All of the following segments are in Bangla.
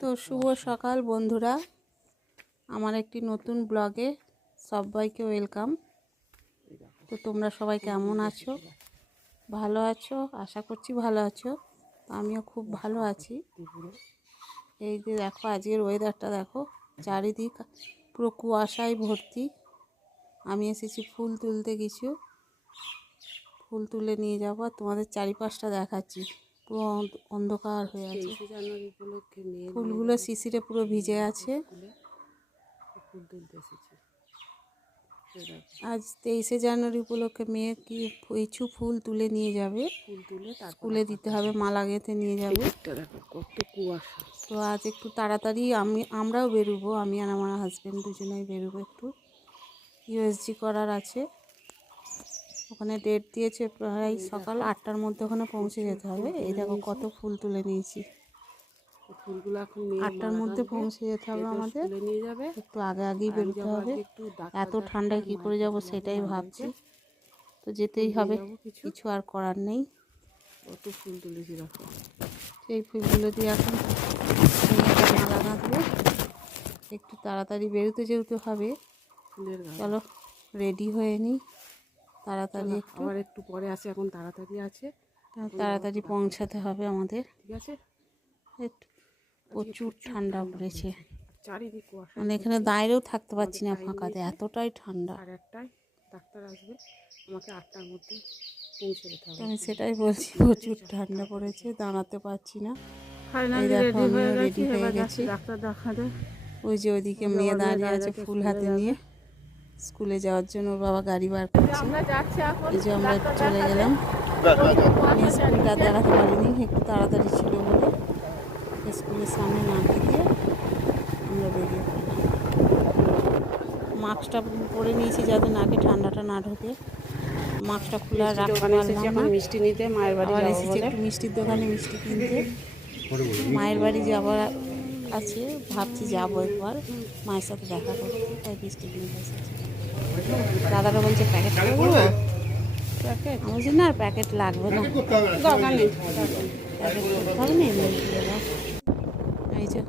তো শুভ সকাল, বন্ধুরা। আমার একটি নতুন ব্লগে সবাইকে ওয়েলকাম। তো তোমরা সবাই কেমন আছো? ভালো আছো? আশা করছি ভালো আছো। আমিও খুব ভালো আছি। এই যে দেখো, আজকের ওয়েদারটা দেখো। চারিদিক পুরো কুয়াশায় ভর্তি। আমি এসেছি ফুল তুলতে কিছু। ফুল তুলে নিয়ে যাব। তোমাদের চারিপাশটা দেখাচ্ছি। পুরো অন্ধ- অন্ধকার হয়ে আছে। ফুলগুলো শিশিরে পুরো ভিজে আছে। আজ তেইশে জানুয়ারি উপলক্ষে মেয়ে কি কিছু ফুল তুলে নিয়ে যাবে? ফুল তুলে স্কুলে দিতে হবে মালা গেঁথে নিয়ে যাবে। কত কুয়াশা। তো আজ একটু তাড়াতাড়ি আমি আমরাও বেরোবো আমি আর আমার হাজব্যান্ড দুজনেই বেরোবো একটু। ইউএসজি করার আছে। ওখানে ডেট দিয়েছে প্রায় সকাল আটটার মধ্যে ওখানে পৌঁছে যেতে হবে। এই দেখো কত ফুল তুলে নিয়েছি। ফুলগুলো এখন আটটার মধ্যে পৌঁছে যেতে হবে আমাদের। নিয়ে যাবে। একটু আগে আগেই বেরোতে হবে। এত ঠান্ডায় কি করে যাব সেটাই ভাবছি। তো যেতেই হবে। কিছু। কিছু আর করার নেই। কত ফুল তুলেছি দেখো। সেই ফুলগুলো দিয়ে এখন মালা গাঁথবো। একটু তাড়াতাড়ি বেরোতে যেতে হবে চলো রেডি হয়ে নিই। তাড়াতাড়ি একটু। আবার একটু পরে আছে এখন তাড়াতাড়ি আছে। তাড়াতাড়ি পৌঁছাতে হবে আমাদের। ঠিক আছে? একটু প্রচুর ঠান্ডা পড়েছে। চারিদিক মানে এখানে দাঁড়িয়েও থাকতে পারছি না ফাঁকাতে এতটাই ঠান্ডা। আর একটাই ডাক্তার আসবে আমাকে আটটার মধ্যে পৌঁছে যেতে হবে। আমি সেটাই বলছি প্রচুর ঠান্ডা পড়েছে দাঁড়াতে পারছি না। রেডি হয়ে গেছি ডাক্তার দেখাতে। ওই যে ওইদিকে মেয়ে দাঁড়িয়ে আছে ফুল হাতে। নিয়ে। স্কুলে যাওয়ার জন্য ওর বাবা গাড়ি বার করছে। এই যে আমরা চলে গেলাম। আমি স্কুলটা দাঁড়াতে পারিনি একটু তাড়াতাড়ি ছিল বলে। স্কুলের সামনে নামিয়ে দিয়ে আমরা বেরিয়ে পড়লাম। মাস্কটা পরে নিয়েছি যাতে নাকে ঠান্ডাটা না ঢোকে। মাস্কটা খুলে আর রাখতে পারলাম না। মিষ্টি নিতে মায়ের বাড়ি আবার এসেছি একটু মিষ্টির দোকানে মিষ্টি কিনতে। মায়ের বাড়ি যাবার আছে ভাবছি যাব একবার। মায়ের সাথে দেখা করতে তাই মিষ্টি কিনতে এসেছি। দাদাটা বলছে প্যাকেট করব বলছি না প্যাকেট লাগবে না। নেই। এই যে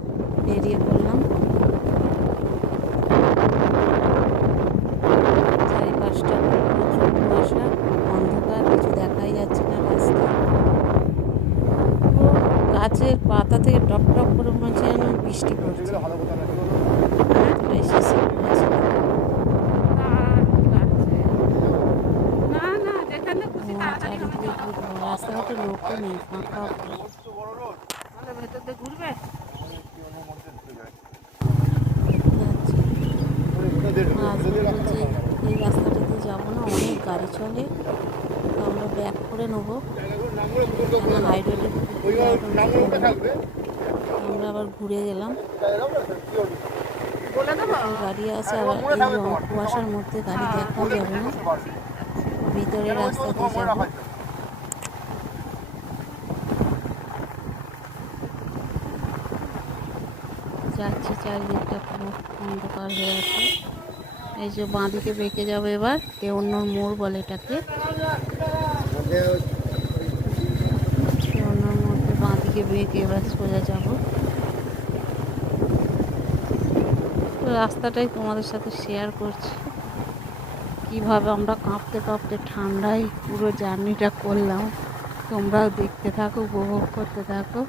বেরিয়ে পড়লাম। চারিপাশটা প্রচুর কুয়াশা অন্ধকার কিছু দেখাই যাচ্ছে না রাস্তা গাছের পাতা থেকে টপ টপ করে মনে হচ্ছে যেন বৃষ্টি পড়ছে। এতটাই পড়েছে। না না যেখানে খুশি আমার চারিদিকে পুরো রাস্তাঘাটে লোকও নেই ফাঁকা ভেতর দিয়ে ঘুরবে? এই রাস্তাটাতে যাব না অনেক গাড়ি চলে। আমরা ব্যাক করে নেব। হাইরোডে আমরা আবার ঘুরে গেলাম। গাড়ি আছে আবার এই কুয়াশার মধ্যে গাড়ি দেখাও যাবে না। ভিতরে রাস্তা দিয়ে যাব। যাচ্ছি চারিদিকটা পুরো অন্ধকার হয়ে আছে। এই যে বাঁদিকে বেঁকে যাবে এবার কে অন্য মোড় বলে এটাকে। দেওয়ান্নর মোড়কে বাঁদিকে বেঁকে এবার সোজা যাব। তো রাস্তাটাই তোমাদের সাথে শেয়ার করছি। কীভাবে আমরা কাঁপতে কাঁপতে ঠান্ডায় পুরো জার্নিটা করলাম। তোমরাও দেখতে থাকো, উপভোগ করতে থাকো।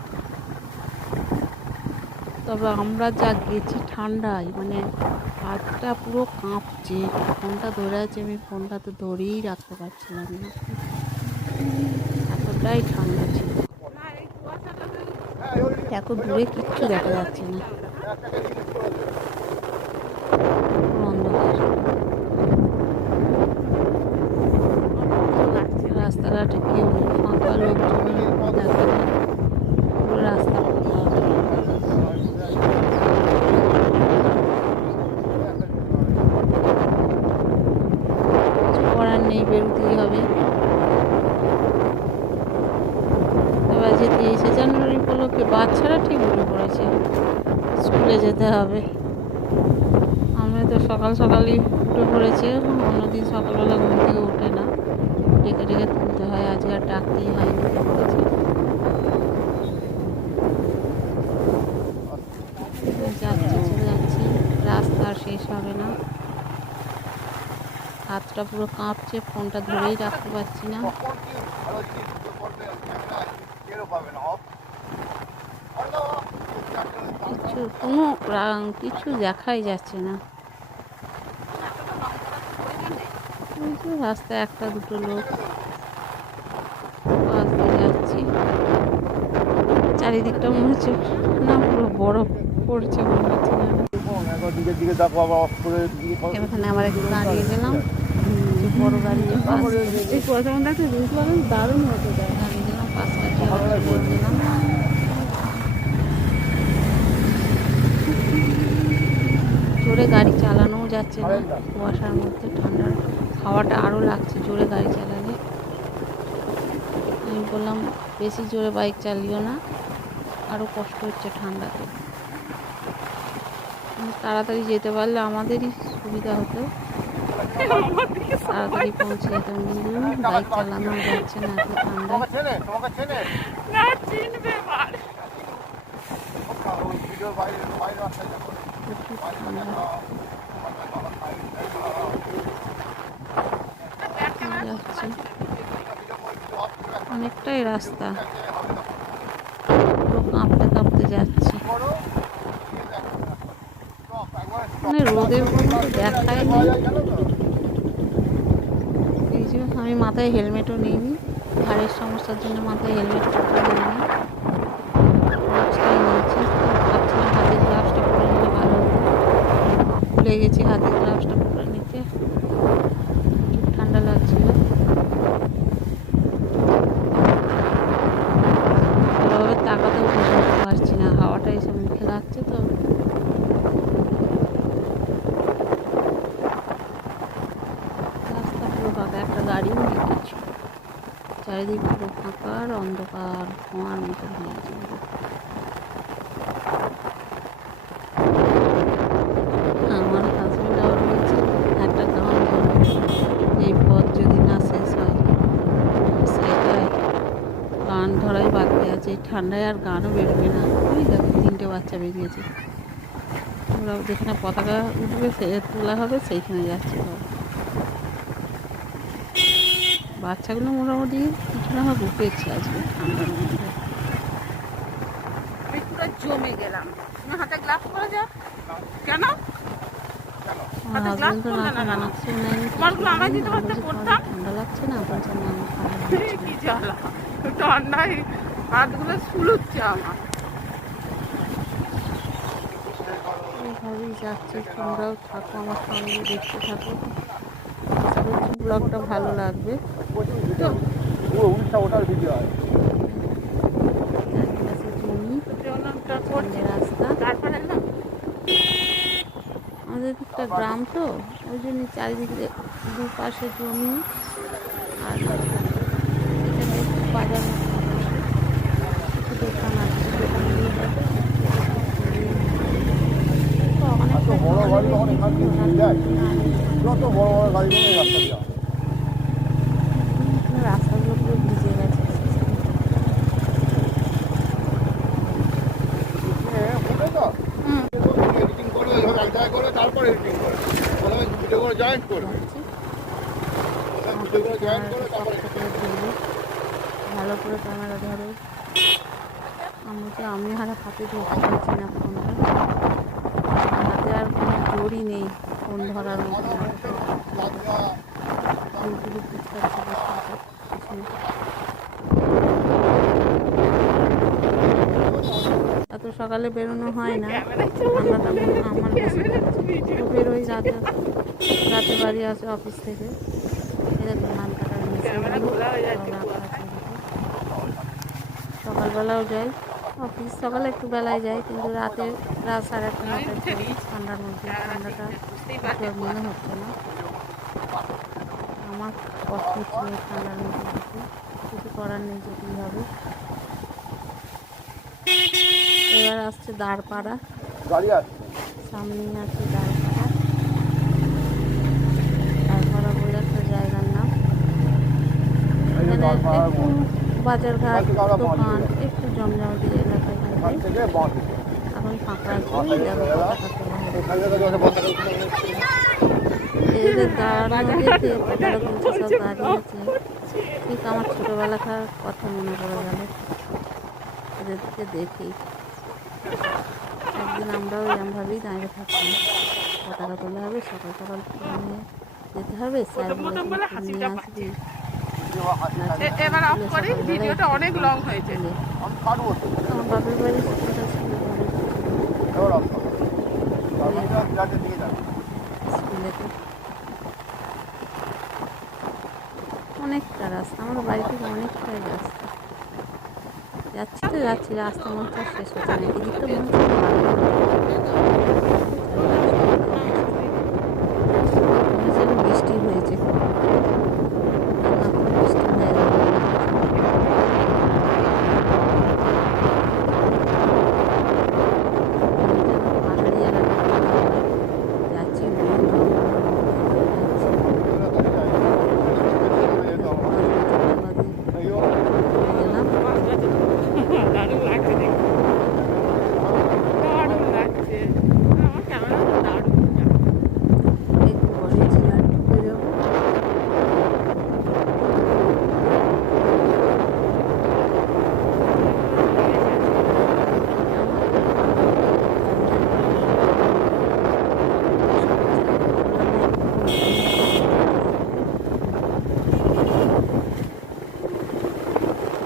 তবে আমরা যা গেছি ঠান্ডায় মানে হাতটা পুরো কাঁপছে। ফোনটা ধরে আছে আমি, ফোনটা তো ধরেই রাখতে পারছিলাম না। এতটাই ঠান্ডা ছিল। দেখো, দূরে কিচ্ছু দেখা যাচ্ছে না। অন্ধকার। হবে আমরা তো সকাল সকালই উঠে পড়েছি অন্যদিন সকালবেলা ঘুম থেকে ওঠে না। ডেকে ডেকে তুলতে হয়, আজকে আর ডাকতেই হয়নি যাচ্ছি, চলে রাস্তা আর শেষ হবে না। হাতটা পুরো কাঁপছে, ফোনটা ধরেই রাখতে পারছি না। কিছু কোনো কিছু দেখাই যাচ্ছে না। রাস্তায় একটা দুটো লোক পাশ যাচ্ছি। চারিদিকটা মনে হচ্ছে না পুরো বরফ পড়ছে মনে হচ্ছে না। আবার। এখানে একটু দাঁড়িয়ে গেলাম। বড় গাড়ি পাশ দারুণ হতে। দাঁড়িয়ে গেলাম পাঁচ কাটিয়ে আবার চলে গেলাম জোরে গাড়ি চালানোও যাচ্ছে না। কুয়াশার মধ্যে ঠান্ডার হাওয়াটা আরও লাগছে জোরে গাড়ি চালালে। আমি বললাম বেশি জোরে বাইক চালিও না। আরও কষ্ট হচ্ছে ঠান্ডাতে। তাড়াতাড়ি যেতে পারলে আমাদেরই সুবিধা হতো। তাড়াতাড়ি পৌঁছে যেতাম। কিন্তু বাইক চালানো যাচ্ছে না এত ঠান্ডা। অনেকটাই রাস্তা। কাঁপতে কাঁপতে যাচ্ছি। মানে রোদের এই আমি মাথায় হেলমেটও নিইনি। ঘাড়ের সমস্যার জন্য মাথায় হেলমেট পরতে নিইনি গ্লাভসটাই নিয়েছি ভাবছিলাম হাতের গ্লাভসটা পরে নিলে ভালো হতো ভুলে গেছি হাতের গ্লাভসটা পরে নিতে খুব ঠান্ডা লাগছিল। ভালোভাবে তাকাতেও পারছি না। হাওয়াটা এসে মুখে লাগছে তো। রাস্তা একটা চারিদিক পুরো ফাঁকা আর অন্ধকার, ধোঁয়ার মতো হয়ে আছে পুরো। আমার হাজবেন্ড আবার বলছে একটা গান ধরো এই পথ যদি না শেষ হয় সেটাই গান ধরাই বাকি আছে এই ঠান্ডায় আর গানও বেরোবে না। ওই দেখো তিনটে বাচ্চা বেরিয়েছে। ওরা যেখানে পতাকা উঠবে সে তোলা হবে সেইখানে যাচ্ছে বাচ্চাগুলো মোটামুটি কিছু না হয় ঢুকেছে আজকে ঠান্ডার মধ্যে। আমি পুরো জমে গেলাম। তুমি হাতে গ্লাভস পরে যাও। কেন? হাতে হাজবেন্ড তো gloves না পরলে না কেন? তোমারগুলো আমায় দিতে পারতে বলছি, ঠান্ডা লাগছে না বলছে ঠান্ডা না। কি জ্বালা। ঠান্ডায় হাতগুলো সুলুচ্ছে আমার। এইভাবেই যাচ্ছে তোমরাও থাকো আমার সঙ্গে দেখতে থাকো। ব্লগটা ভালো লাগবে। রাস্তা আমাদের একটা গ্রাম তো ওই জন্য চারিদিকে দুপাশে জমি। আর এখানে বাজার মতো বসে। কিছু দোকান আছে দোকানগুলো তো অনেক এত বড় গাড়ি যখন এখান থেকে চলে যায় যত বড় বড় গাড়িগুলো এই রাস্তা দিয়ে। রাস্তাগুলো পুরো ভিজে গেছে। তো? হুম। এডিটিং করো এক জায়গায় করে তারপরে করো। জয়েন্ট করবে প্রথমে ভিডিওগুলো জয়েন্ট করে তারপরে ভালো করে ক্যামেরা ধরো। আমি যে আমি হাতে হাতে ধরতে পারছি না ফোনটা জোরই নেই, ফোন ধরার মতো এত সকালে বেরোনো হয় না। আমার বেশি লাগছে। তো বেরোই রাতে। রাতে বাড়ি আসে অফিস থেকে। সকালবেলাও যাই অফিস সকালে একটু বেলায় যাই কিন্তু রাতে রাত সাড়ে আটটা নটায় ঠান্ডার মধ্যে ঠান্ডাটা মনে হচ্ছে না। আমার কষ্ট হচ্ছে ঠান্ডার মধ্যে কিছু করার নেই যেতেই হবে। এবার আসছে দাঁড়পাড়া। সামনেই আছে দাঁড়পাড়া। দাঁড়পাড়া বলে একটা জায়গার নাম। এখানে দাঁড়পাড়ার একটু মোড়। বাজার ঘাট কালকে কারা বাড়ি দোকান একটু জমজমাটি এলাকা ফাঁকা আসবে দেখো ঠিক আমার ছোটোবেলাকার কথা মনে পড়ে গেল। এদেরকে দেখি। একদিন আমরাও এরমভাবেই দাঁড়িয়ে থাকতাম। পতাকা তোলা হবে সকাল সকাল নিয়ে যেতে হবে স্যার নিয়ে আসবি। এবার অফ করি ভিডিওটা অনেক লং হয়েছে। আমার বাপের বাড়ি অনেকটা রাস্তা আমার বাড়ি থেকে অনেকটাই রাস্তা। যাচ্ছি তো, যাচ্ছি রাস্তা মনে হচ্ছে শেষ হচ্ছে না। এদিকটা মনে হচ্ছে মনে হচ্ছে যেন বৃষ্টি হয়েছে মাত্র বৃষ্টি হয়ে গেল পাহাড়ি এলাকা যাচ্ছি বন্ধু এইও, গেলাম দারুণ লাগছে দেখতে দারুণ লাগছে আমার ক্যামেরা তো দারুণ একটু পরে চিলার ঢুকে যাব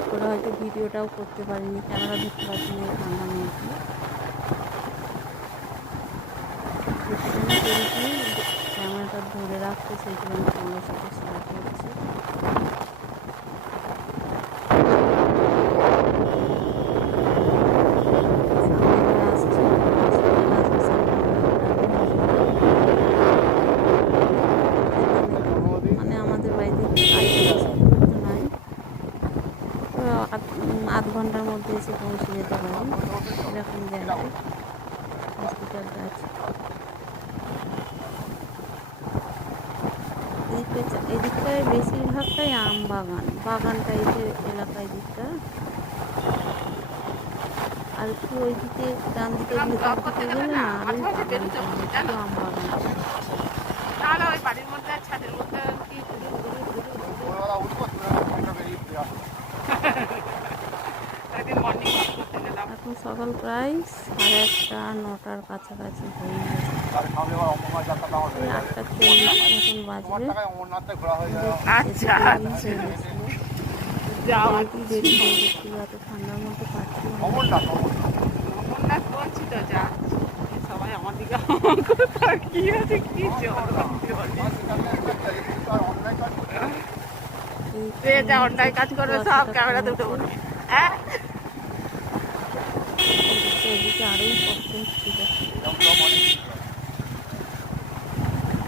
করে হয়তো ভিডিওটাও করতে পারিনি, ক্যামেরা ধরতে পারিনি এই মেয়েকে। ক্যামেরাটা ধরে রাখতে সেই জন্য তোমাদের সাথে শেয়ার করছি সামনে আসছে হসপিটাল আসবে সামনে মানে আমাদের বাড়িতে কাছে বেশি দূর তো নাই তো আধ- উম, আধ এসে পৌঁছে যেতে পারি এরকম জায়গায় হসপিটালটা আছে। এদিকটায় বেশিরভাগটাই আম বাগান। বাগান টাইপের এলাকা এদিকটা। আর একটু ওইদিকে ডান দিকে ভেতর দিকে গেলে না আম বাগান তাহলে ওই বাড়ির মধ্যে আর ছাদের মধ্যে আর কি ভোরবেলা উঠবো, তুমি ফোনটা বেরিয়ে ফিরে আসো। একদিন মর্নিং ওয়াক করতে গেলাম এখন সকাল প্রায় সাড়ে একটা নটার কাছাকাছি হয়ে গেছে। আটটা চল্লিশ মতন বাজবে। আচ্ছা দেরি হয়ে গেছিল। এত ঠান্ডার মধ্যে যা সবাই আমার দিকে আছে কি অন্যায় কাজ করবে সব ক্যামেরা দুটো হ্যাঁ আরোই কষ্ট হচ্ছিল।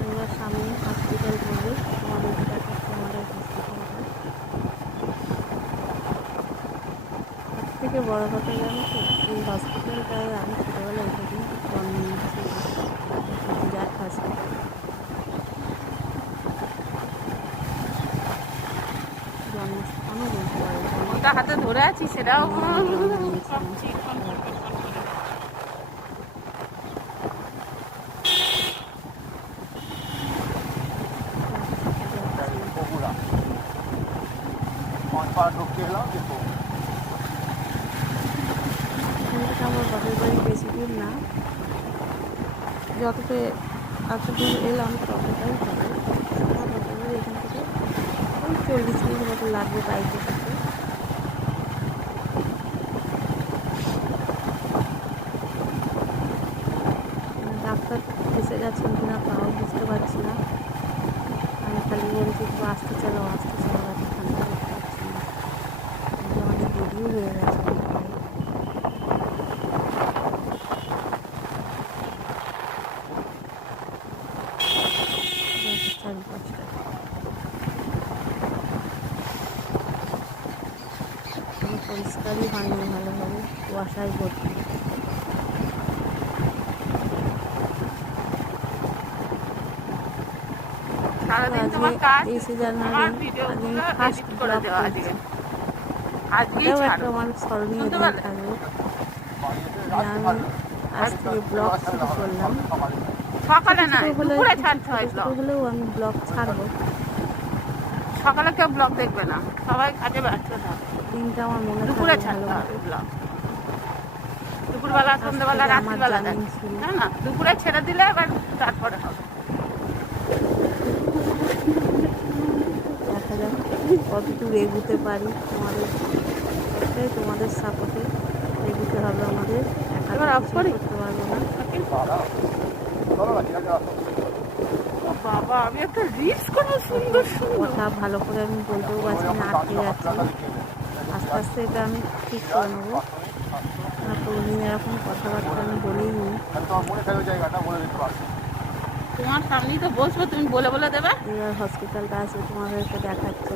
এবার সামনে হসপিটাল বলবে তোমাদের সব থেকে বড় কথা জানো তো এই হসপিটালটায় আমি ছোটোবেলায় এখানেই জন্ম নিয়েছি বিরাট হসপিটাল জন্মস্থানও বলতে পারে। জন্ম হাতে ধরে আছি সেটাও জন্ম নিয়েছিলাম সব চিকন বগুড়া। পাঁচবার ঢুকতে এলাম বগুড়া। আমার বাপের বাড়ি বেশি দূর না। যতটা এত দূর এলাম, ততটাই হবে। এখান থেকে ওই চল্লিশ মতো লাগবে বাইকে থেকে ডাক্তার এসে গেছেন কিনা তাও বুঝতে পারছি না আমি খালি বলছি একটু আসতে চালাও আসতে চালাও এত ঠান্ডা দেখতে পাচ্ছি না কিন্তু অনেক দেরিও হয়ে গেছে অনেকটাই। দশটা সাড়ে পাঁচটা কোনো পরিষ্কারই হয়নি ভালোভাবে কুয়াশায় ভর্তি সারাদিন তোমার কাজ আমার ভিডিওগুলো এডিট করে ব্লগ দেওয়া আজকে আজকেই ছাড়ো। আমার স্মরণীয় দিন থাকবে বাড়িতে যে রাখতে আমি আজ থেকে ব্লগ শুরু করলাম। সকালে না দুপুরে ছাড়তে হয় ব্লগ হলেও আমি ব্লগ ছাড়বো। সকালে কেউ ব্লগ দেখবে না। সবাই কাজে ব্যস্ত থাকে। দিনটা আমার মনে দুপুরে ছাড়তে হবে ব্লগ দুপুরবেলা সন্ধ্যেবেলা রাত্রিবেলা জার্নি দেখ শুরু। না না দুপুরে ছেড়ে দিলে এবার তারপরে হবে। দেখা যাক কতদূর এগুতে পারি তোমাদের তোমাদের সাপোর্টে। এগুতে হবে আমাদের। এবার কিছু করি? করতে পারব না। না বাবা আমি একটা রিলস করব সুন্দর সুন্দর। কথা ভালো করে আমি বলতেও পারছি না আটকে যাচ্ছি। আস্তে আস্তে এটা আমি ঠিক করে নেব। আর এখন এরকম কথাবার্তা আমি বলিনি। তোমার মনে সামনেই তো বসবো তুমি বলে বলে দেবে। এবার হসপিটালটা আছে তোমাদেরকে দেখাচ্ছি।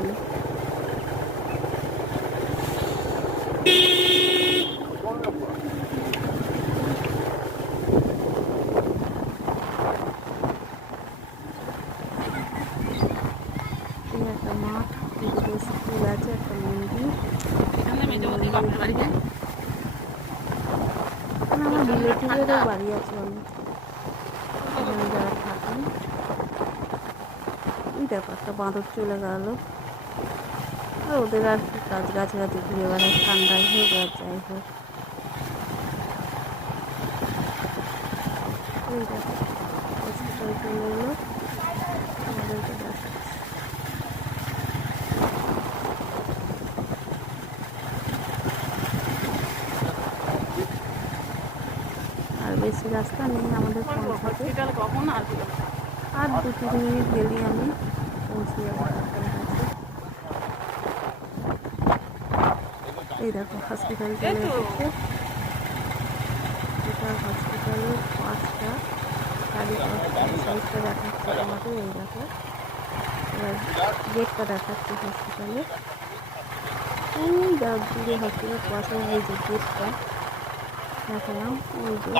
আমি এই একটা মাঠ দুটো স্কুল আছে একটা মন্দির এখানে মেজে মধ্যে বাপের বাড়ি যাই এখানে আমার রিলেটিভেরও বাড়ি আছে অনেক এখানে যারা থাকেন এই দেখো একটা বাঁদর চলে গেল। আর ওদের আর কি কাজ গাছগাছে ঘুরে বেড়ায় ঠান্ডাই হোক আর যাই হোক। এই দেখো চলে এলো। আমাদেরকে দেখাচ্ছে। আর বেশি রাস্তা নেই আমাদের পৌঁছাতে। আর দু তিন মিনিট গেলেই আমি। এই দেখো হসপিটাল চলে এই। এসেছে। এটা হসপিটালের পাঁচটা গাড়ি সাইডটা দেখাচ্ছে তোমাদের এই দেখো। এবার গেটটা দেখাচ্ছে হসপিটালে দেখ দূরে হসপিটাল পাশে এই যে গেটটা দেখালাম। ওই যে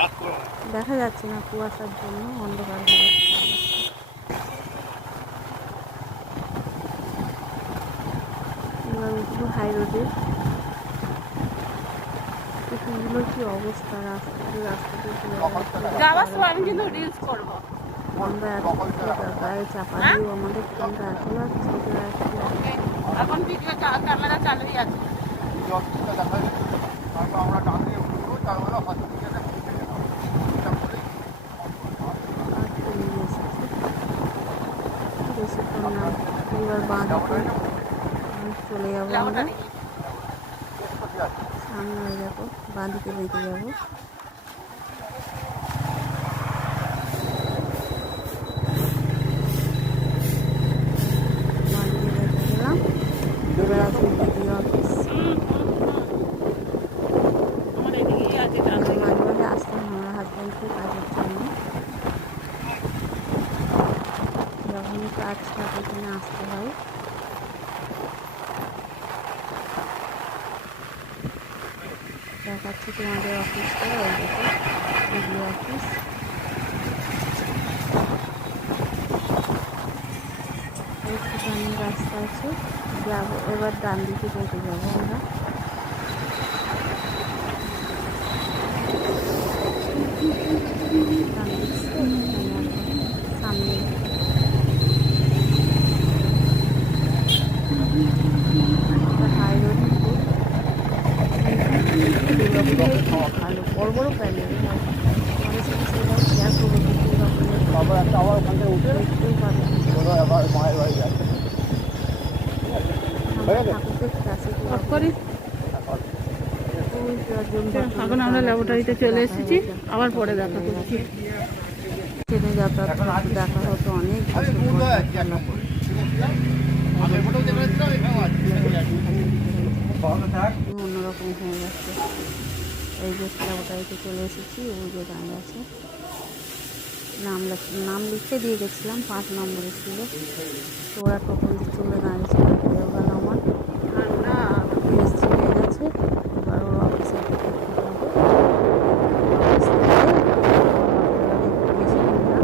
দেখা যাচ্ছে না কুয়াশার জন্য অন্ধকার হয়ে যাচ্ছে। উঠবো হাই রোডে কি অবস্থা? রাস্তাতে রাস্তাতে আমি কিন্তু রিলস করব। এত গায়ে চাপা দিয়েও আমাদের আর এখন ভিডিও ক্যামেরা চালুই আছে আমরা উঠবো তারপরে হসপিটালে পৌঁছে যাব না এবার বাঁধতে চলে যাব আমরা। দেখি সামনে যাব বাঁদিকে বেঁকে যাব বাঁদিকে বেঁকে গেলাম এবার আছে দিদি অফিস আমার এদিকেই আছে আমরা ডান দিকে। মাঝে মাঝে আসতাম আমার হাজব্যান্ডকে কাজের জন্য যখনই কাজ থাকে এখানে আসতে হয় দেখাচ্ছি তোমাদের অফিসটা ওই দেখো দিদি অফিস একটুখানি রাস্তা আছে যাব এবার ডান দিকে বেঁকে যাব আমরা ডান দিক সামনে হাই রোড ভালো বড় বড় প্যান্ডেল হয় আমাদের সাথে সেরকম শেয়ার করব দুর্গাপুরের তারপর একটা আবার ওখান থেকে উঠে দেখতেও পাবে ওরা আবার মায়ের বাড়ি যাচ্ছে আমরা ঠাকুরকে কাছে অফ করি এখন আমরা ল্যাবরেটরিতে চলে এসেছি, আবার পরে দেখা করছি। ট্রেনে যাতায়াত দেখা হতো অনেক অন্যরকম হয়ে যাচ্ছে এই যে ল্যাবরেটরিতে চলে এসেছি ওই যে দাঁড়িয়ে আছে। নাম নাম লিখে দিয়ে গেছিলাম, পাঁচ নম্বরে ছিল। তো ওরা টোকন দিচ্ছে বলে দাঁড়িয়েছিল হয়ে গেল আমার ঠান্ডা এসছি হয়ে গেছে এবার ওর অফিসে থেকে যাব অফিস থেকে বেশি দূর না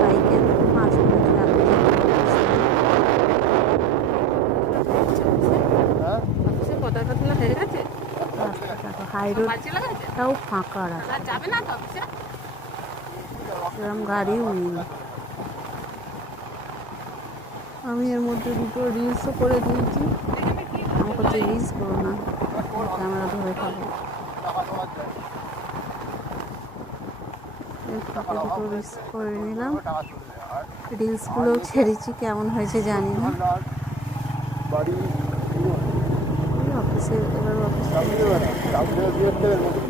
বাইকে পাঁচ মিনিট লাগবে হ্যাঁ অফিসে পতাকা তোলা হয়ে গেছে রাস্তা দেখো হাই রোড বাজে লাগাচ্ছে রাস্তাটাও ফাঁকা সেরকম গাড়িও আমি এর মধ্যে দুটো রিলসও করে দিয়েছি। আমাকে রিলস করো না। ক্যামেরা ধরে এই দুটো রিলস করে নিলাম। রিলসগুলোও ছেড়েছি, কেমন হয়েছে জানি না। আপনার বাড়ি ওই অফিসে এবার অফিসে চাকরি দেবে না চাকরি দেবে দু একটা দেবে নতুন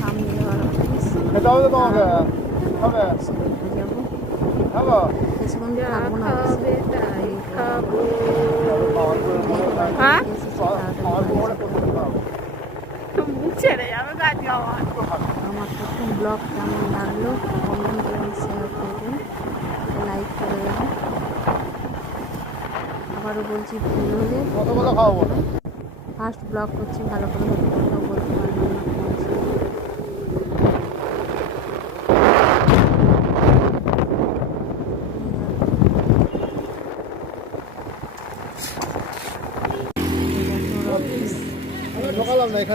সামনে এবার অফিস খেতে হবে তো তোমাকে হবে সেখানে যাবো খাবো কিছুক্ষণ থাকবো না অফিসে তাই খাবো খাওয়ার পরে হ্যাঁ? এসেছি খাওয়ার তাড়াতাড়ি পরে করতে খাবো মুখ ছেড়ে যাবে গাছ গাওয়া আমার প্রথম ব্লগ কেমন লাগলো কমেন্ট এবং শেয়ার করবেন লাইক করে আবারও বলছি ভুল হলে ফার্স্ট ব্লগ করছি ভালো করে হয়তো কোথাও বলতে পারবেন না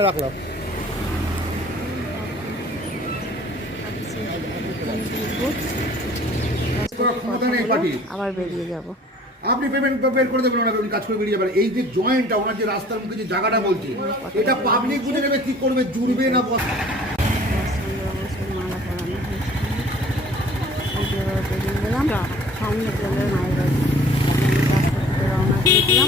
রাখলাম অফিসে এখানে ঢুকবো। করার ক্ষমতা নেই পার্টির। আবার বেরিয়ে যাব। আপনি পেমেন্ট বের করে দেবেন ওনাকে কাজ করে বেরিয়ে যাবেন। এই যে জয়েন্টটা ওনার যে রাস্তার মুখে যে জায়গাটা বলছে এটা পাবলিক বুঝে নেবে কি করবে জুড়বে না বস। বেরিয়ে গেলাম। সামনে চলে মায়ের বাড়ি। রাস্তা রওনা দিয়ে